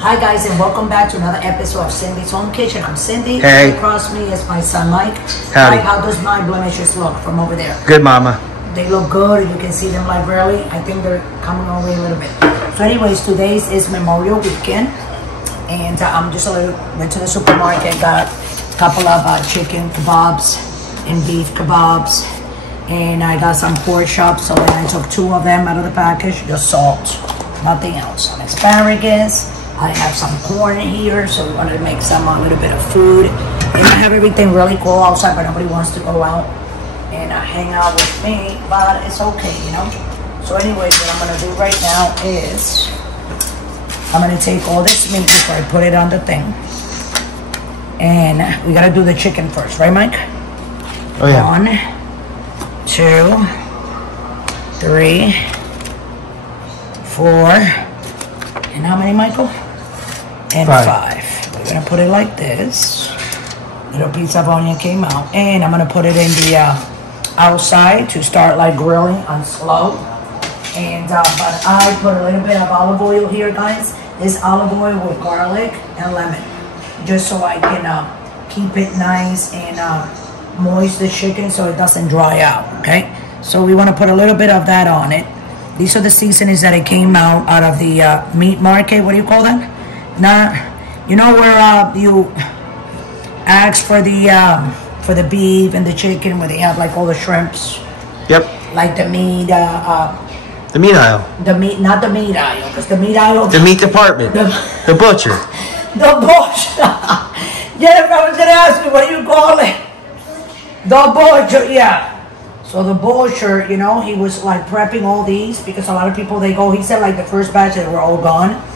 Hi guys, and welcome back to another episode of Cindy's Home Kitchen. I'm Cindy. Hey. Across me is my son Mike. Howdy. Mike, how does my blemishes look from over there? Good, Mama. They look good. You can see them like really. I think they're coming over a little bit. So anyways, today's is Memorial Weekend. And I'm just went to the supermarket, got a couple of chicken kebabs and beef kebabs. And I got some pork chops, so then I took 2 of them out of the package, just salt, nothing else. Some asparagus. I have some corn in here, so we wanted to make a little bit of food. And I have everything really cool outside, but nobody wants to go out and hang out with me, but it's okay, you know? So anyways, what I'm gonna do right now is, I'm gonna take all this meat before I put it on the thing. And we gotta do the chicken first, right, Mike? Oh yeah. 1, 2, 3, 4, and how many, Michael? And 5. We're gonna put it like this. Little piece of onion came out, and I'm gonna put it in the outside to start like grilling on slow. And but I put a little bit of olive oil here, guys. This olive oil with garlic and lemon, just so I can keep it nice and moist the chicken so it doesn't dry out. Okay, so we want to put a little bit of that on it. These are the seasonings that it came out of the meat market. What do you call them? Not, you know where you ask for the beef and the chicken, where they have like all the shrimps. Yep. Like the meat. The meat aisle. The meat, not the meat aisle, because the meat aisle. The meat department. The butcher. The butcher. Yeah, I was gonna ask you, what do you call it? The butcher. Yeah. So the butcher, you know, he was like prepping all these because a lot of people, they go. He said like the first batch they were all gone.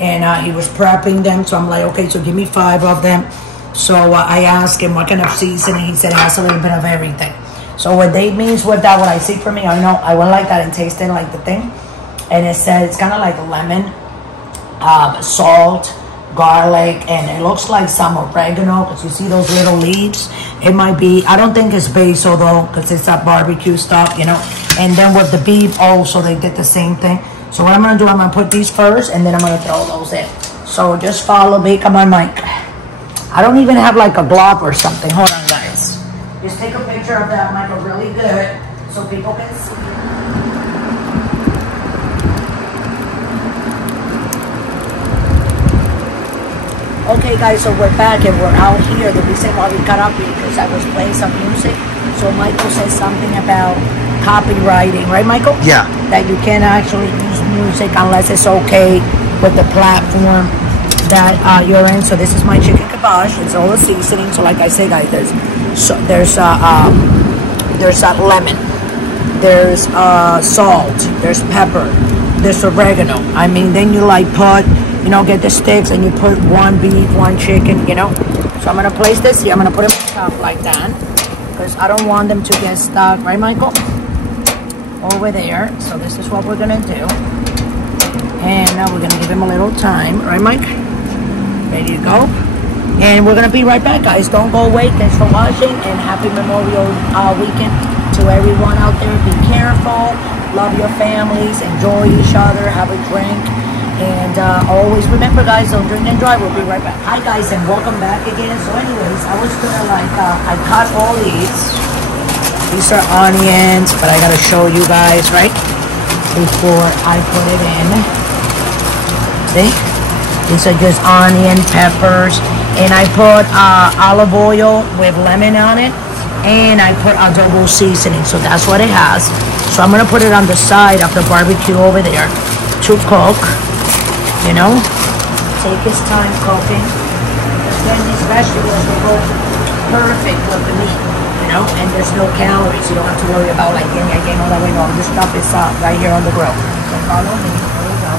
And he was prepping them, so I'm like, okay, so give me 5 of them. So I asked him what kind of seasoning. He said it has a little bit of everything. So what they means with that, what I see for me, I know I went like that and tasted like the thing. And it said it's kind of like lemon, salt, garlic, and it looks like some oregano, because you see those little leaves. It might be, I don't think it's basil though, because it's that barbecue stuff, you know. And then with the beef also, they did the same thing. So what I'm going to do, I'm going to put these first, and then I'm going to throw those in. So just follow me. Come on, Mike. I don't even have like a glove or something. Hold on, guys. Just take a picture of that, Michael, really good, so people can see it. Okay, guys, so we're back, and we're out here. The reason why we got up here because I was playing some music. So Michael said something about copywriting, right, Michael? Yeah. That you can't actually use music unless it's okay with the platform that you're in. So this is my chicken kebab. It's all the seasoning. So like I say, guys, there's lemon, there's salt, there's pepper, there's oregano. I mean, then you like put, you know, get the sticks and you put 1 beef, 1 chicken, you know. So I'm gonna place this here. I'm gonna put them on top like that, because I don't want them to get stuck, right, Michael? Over there. So this is what we're gonna do. And now we're gonna give him a little time, right, Mike? There you go. And we're gonna be right back, guys. Don't go away. Thanks for watching, and happy Memorial Weekend to everyone out there. Be careful, love your families, enjoy each other, have a drink, and always remember, guys, don't drink and drive. We'll be right back. Hi, guys, and welcome back again. So anyways, I was gonna like I cut all these. These are onions, but I gotta show you guys, right, before I put it in. See? These are just onion, peppers, and I put olive oil with lemon on it, and I put adobo seasoning, so that's what it has. So I'm gonna put it on the side of the barbecue over there to cook, you know. Take his time cooking, because then these vegetables will go perfect with the meat. You know, and there's no calories. You don't have to worry about like I gain all that weight. No, this stuff is right here on the grill. So follow me. There we go.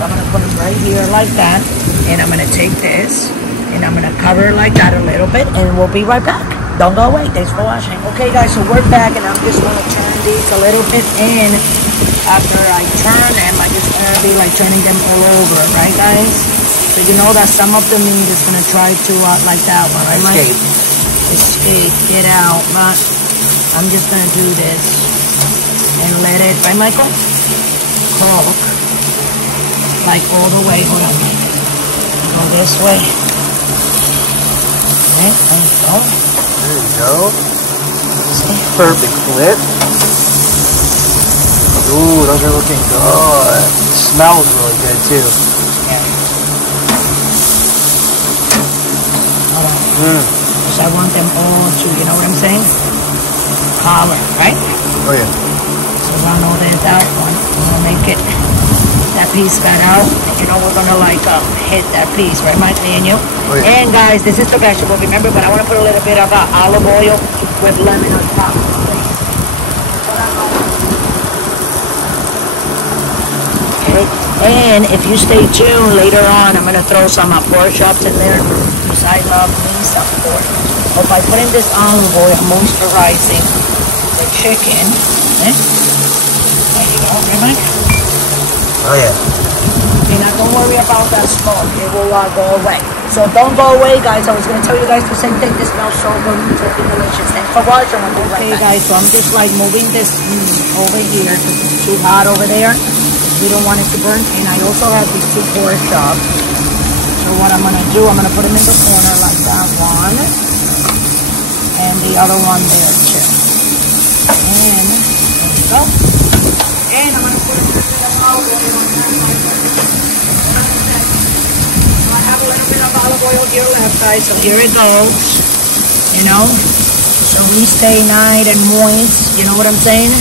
So I'm gonna put it right here like that, and I'm gonna take this and I'm gonna cover it like that a little bit, and we'll be right back. Don't go away. Thanks for watching. Okay, guys, so we're back, and I'm just gonna turn these a little bit in. After I turn them, I just gonna be like turning them all over, right, guys? So you know that some of the meat is gonna try to like that one, right, Mike? Escape, get out, but I'm just gonna do this and let it, right, Michael? Cook like all the way. Hold on, this way. Okay, there you go. There you go. Perfect flip. Ooh, those are looking good. It smells really good too. Yeah. Hold on. Because I want them all to, you know what I'm saying? Color, right? Oh yeah. So I know that that one, I'm gonna make it, that piece got out, and you know we're gonna like hit that piece, right, Mike, me and you? Oh yeah. And guys, this is the vegetable, remember, but I wanna put a little bit of olive oil with lemon on top. Okay, and if you stay tuned later on, I'm gonna throw some pork chops in there, because I love me some pork. So by putting this olive oil, I'm moisturizing the chicken. Okay? There you go, right, Mike? Oh yeah. Okay, now don't worry about that smoke. It will go away. So don't go away, guys. I was going to tell you guys the same thing. This smells so good. It's totally delicious. Thanks for watching. We'll be right back. Guys, so I'm just like moving this over here because it's too hot over there. We don't want it to burn. And I also have these 2 pork chops. So what I'm going to do, I'm going to put them in the corner like that one. And the other one there too. And there we go. And I'm going to put a little bit of olive oil on that. I have a little bit of olive oil here left, guys, so here it goes. You know? So we stay nice and moist, you know what I'm saying?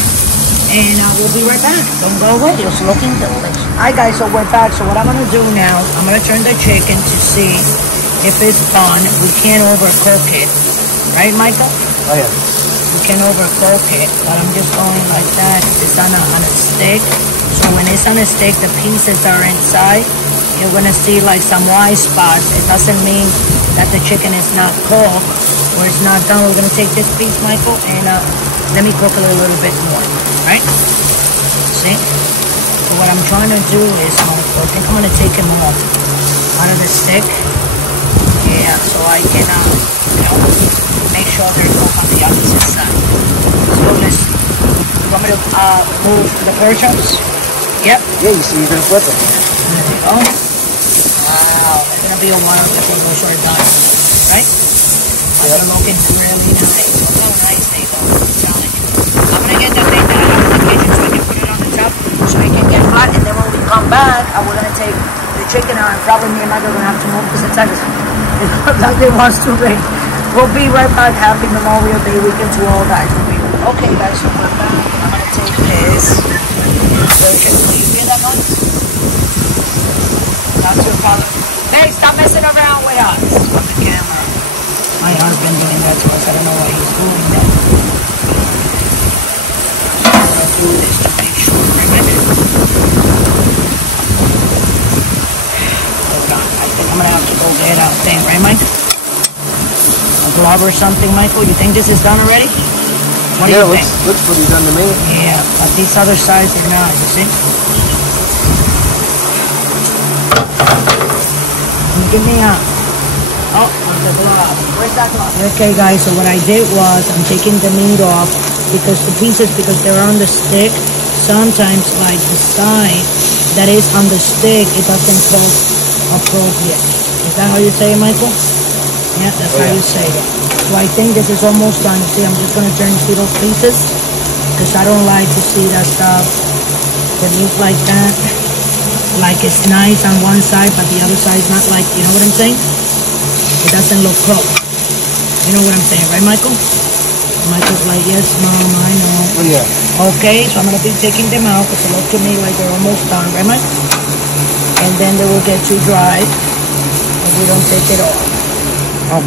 And we'll be right back. Don't go away. It's looking delicious. Alright, guys, so we're back. So what I'm going to do now, I'm going to turn the chicken to see if it's done. We can't overcook it. Right, Michael? Oh yeah. You can overcook it, but I'm just going like that. It's on a stick. So when it's on a stick, the pieces are inside. You're gonna see like some white spots. It doesn't mean that the chicken is not cooked or it's not done. We're gonna take this piece, Michael, and let me cook it a little bit more, right? See? So what I'm trying to do is, I think I'm gonna take him off out of the stick. Yeah, so I can, you know, make sure they're cooked on the opposite side. So listen, you want me to move the pork chops? Yep. Yeah, you see, you're gonna flip them. There we go. Wow, it's gonna be a while before those are done, right? But they're looking really nice. Look how nice they look, I'm telling you. I'm gonna get the thing that I have in the kitchen so I can put it on the top so it can get hot, and then when we come back, we're gonna take the chicken out, and probably me and Michael are gonna have to move because it's like it wants to rain. We'll be right back. Happy Memorial Day weekend to all guys. Okay, guys, so we're back. I'm gonna take this. Do you hear that noise? That's your color. Hey, stop messing around with us on the camera. My husband doing that to us. I don't know why he's doing that. I'm gonna do this to make sure. Hold on. I think I'm gonna have to go get out there, right, Mike? A glove or something, Michael? You think this is done already? What do you think? Looks pretty done to me. Yeah, but these other sides are not, you see? Give me a... Oh, the glove. Where's that glove? Okay, guys, so what I did was I'm taking the meat off because the pieces, because they're on the stick, sometimes, like, the side that is on the stick, it doesn't cook appropriate. Is that how you say it, Michael? Yeah, that's how you say it. So I think this is almost done. See, I'm just going to turn and see those pieces because I don't like to see that stuff that look like that. Like it's nice on one side, but the other side is not like, you know what I'm saying? It doesn't look cooked. You know what I'm saying, right, Michael? Michael's like, yes, Mom, I know. Oh, yeah. Okay, so I'm going to be taking them out because they look to me like they're almost done, right, Mike? And then they will get too dry if we don't take it off.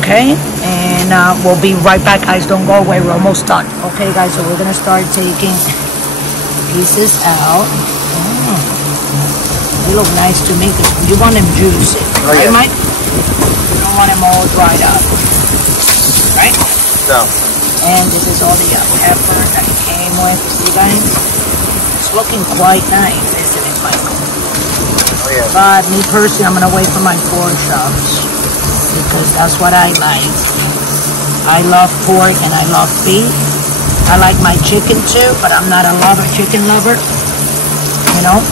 Okay, and we'll be right back, guys. Don't go away. We're almost done. Okay, guys, so we're going to start taking pieces out. They look nice to me because you want them juicy, right, Mike? You don't want them all dried up, right? No. And this is all the pepper that it came with. See, guys? It's looking quite nice, isn't it, Michael? Oh, yeah. But me personally, I'm going to wait for my pork chops because that's what I like. I love pork and I love beef. I like my chicken too, but I'm not a chicken lover, you know?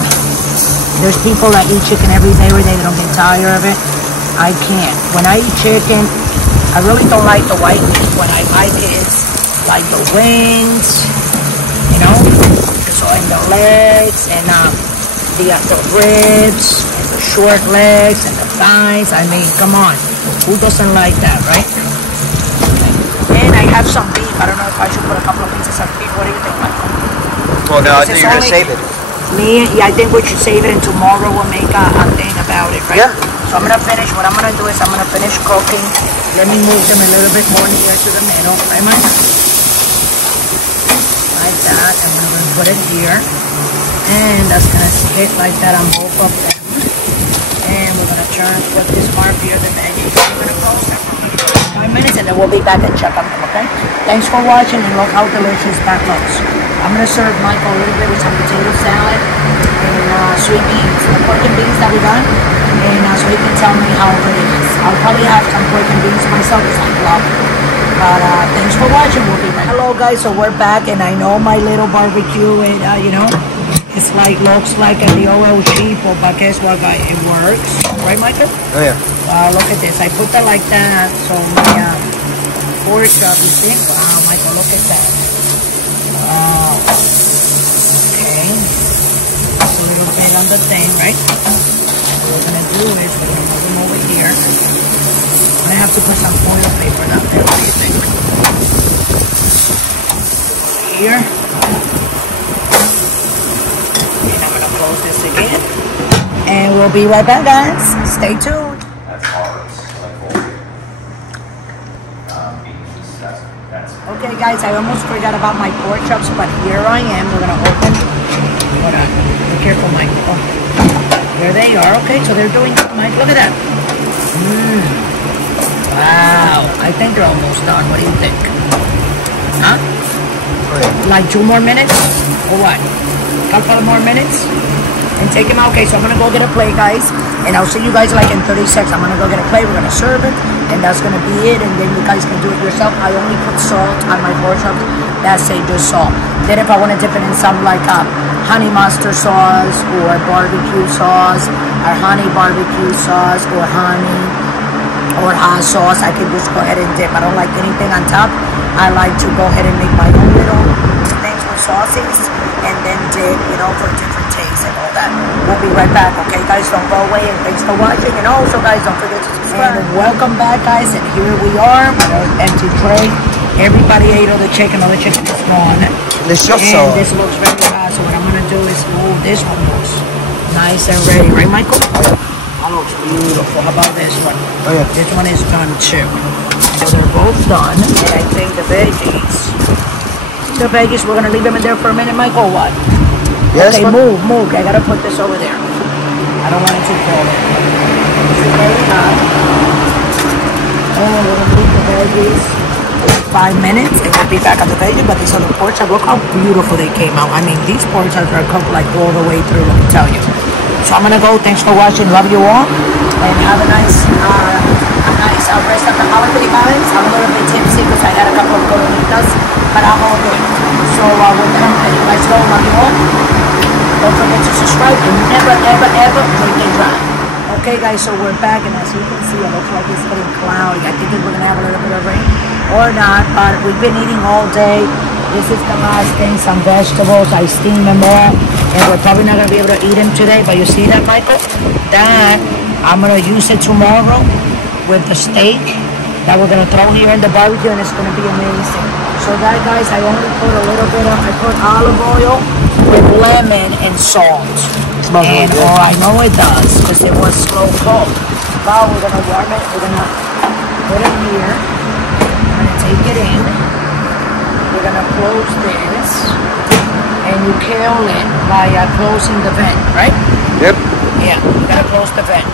There's people that eat chicken every day, they don't get tired of it. I can't. When I eat chicken, I really don't like the white meat. What I like is like the wings, you know, so and the legs and the ribs and the short legs and the thighs. I mean, come on, who doesn't like that, right? And I have some beef. I don't know if I should put a couple of pieces of beef. What do you think, Michael? Well, no, I think you're gonna save it. Yeah, I think we should save it, and tomorrow we'll make a thing about it, right? Yeah. So I'm gonna finish. What I'm gonna do is I'm gonna finish cooking. Let me move them a little bit more here to the middle, right, Mike? Like that, and we're gonna put it here, and that's gonna hit like that on both of them. And we're gonna put this mark here, the veggies. I'm gonna close them for 5 minutes, and then we'll be back and check on them. Okay? Thanks for watching, and look how delicious that looks. I'm gonna serve Michael a little bit with some potato salad and sweet beans, the pork and beans that we done, and so he can tell me how good it is. I'll probably have some pork and beans myself because I love it. But thanks for watching. We'll be back. Hello guys, so we're back, and I know my little barbecue, and you know, it's like looks like a the oil cheapo, but guess what, guys? It works, right, Michael? Oh yeah. Look at this. I put that like that, so my pork chop. You see? Wow, Michael, look at that. Wow. Okay. Just a little bit on the thing, right? What we're gonna do is we're gonna move them over here. I have to put some foil paper down there. What do you think? Here. And I'm gonna close this again. And we'll be right back, guys. Stay tuned. Okay, guys, I almost forgot about my pork chops, but here I am. We're gonna open. Hold on. Be careful, Mike. Oh, there they are. Okay, so they're doing. Mike, look at that. Wow. I think they're almost done. What do you think? Huh? Like 2 more minutes, or what? Couple more minutes, and take them out. Okay, so I'm gonna go get a plate, guys, and I'll see you guys like in 30 seconds. I'm gonna go get a plate. We're gonna serve it, and that's gonna be it. And then you guys can do it yourself. I only put salt on my pork chops. That's it, just salt. Then if I want to dip it in some like honey mustard sauce or barbecue sauce or honey barbecue sauce or honey or hot sauce, I can just go ahead and dip. I don't like anything on top. I like to go ahead and make my own little things with sauces and then dip, you know, for different tastes and all that. We'll be right back, okay, guys? Don't go away, and thanks for watching. And also, guys, don't forget to subscribe. And welcome back, guys, and here we are with our empty tray. Everybody ate all the chicken. All the chicken is gone. Delicioso. And this looks very hot, so what I'm going to do is, oh, this one looks nice and ready. Right, Michael? That looks beautiful. How about this one? Oh, yeah. This one is done, too. So they're both done. And I think the veggies, we're going to leave them in there for a minute, Michael, or what? Yes. Okay, move. I got to put this over there. I don't want it too cold. It's very hot. And we're going to leave the veggies 5 minutes, and we'll be back on the veggies. But these other pork chops, look how beautiful they came out. I mean, these pork chops are cooked like all the way through, let me tell you. So I'm going to go. Thanks for watching. Love you all. And have a nice rest of the holiday, guys. I'm a little bit tipsy because I had a couple of coronitas, but I'm all good. So with that, you guys go. Love you all. Don't forget to subscribe and never, ever, ever drink and drive. Okay, guys, so we're back, and as you can see, it looks like it's getting cloudy. I think we're going to have a little bit of rain or not, but we've been eating all day. This is the last thing, some vegetables. I steam them all, and we're probably not going to be able to eat them today, but you see that, Michael? That, I'm going to use it tomorrow with the steak that we're going to throw here in the barbecue, and it's going to be amazing. So that, guys, I only put a little bit of, I put olive oil with lemon and salt. And oh, I know it does, because it was slow cooked. Now we're going to warm it. We're going to put it here. I'm going to take it in. We're going to close this. And you kill it by closing the vent, right? Yep. Yeah, you got to close the vent.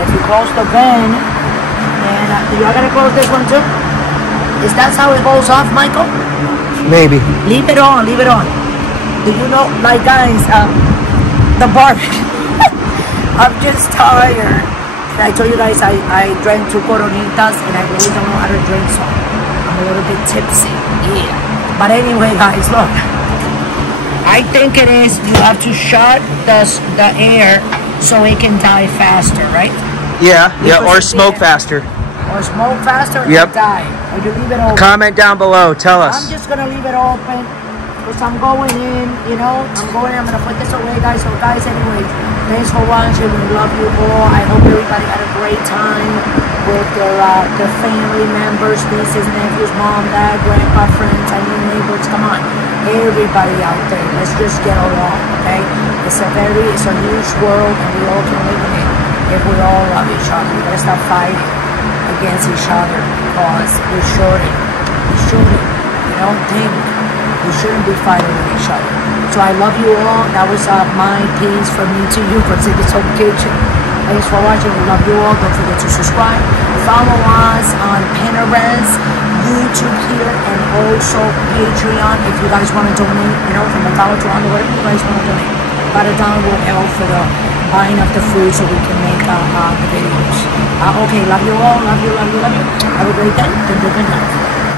If you close the vent, and you're going to close this one too? Is that how it goes off, Michael? Maybe. Leave it on, leave it on. Do you know, like, guys, the barbecue. I'm just tired. And I told you guys I drank 2 coronitas and I really don't know how to drink, so I'm a little bit tipsy. Yeah. But anyway, guys, look. I think it is, you have to shut the air so it can die faster, right? Yeah, yeah, or Because smoke faster. Or smoke faster or Yep. die. Or you leave it open. Comment down below. Tell I'm us. just gonna leave it open because I'm going in, you know. I'm gonna put this away, guys. So guys, anyway, thanks for watching. We love you all. I hope everybody had a great time with their family members, nieces, nephews, mom, dad, grandpa, friends, I mean neighbors. Come on, everybody out there. Let's just get along, okay? It's a huge world, and we all can live in it if we all love each other. We gotta stop fighting against each other because we shouldn't, you know, think we shouldn't be fighting with each other. So I love you all. That was my piece from me to you from City's Home Kitchen. Thanks for watching. We love you all. Don't forget to subscribe. Follow us on Pinterest, YouTube here, and also Patreon if you guys want to donate, you know, from $1 to $100, whatever you guys want to donate. About $1 will help for the buying of the food so we can make the videos. Okay, love you all. Love you. Have a great day. Good night.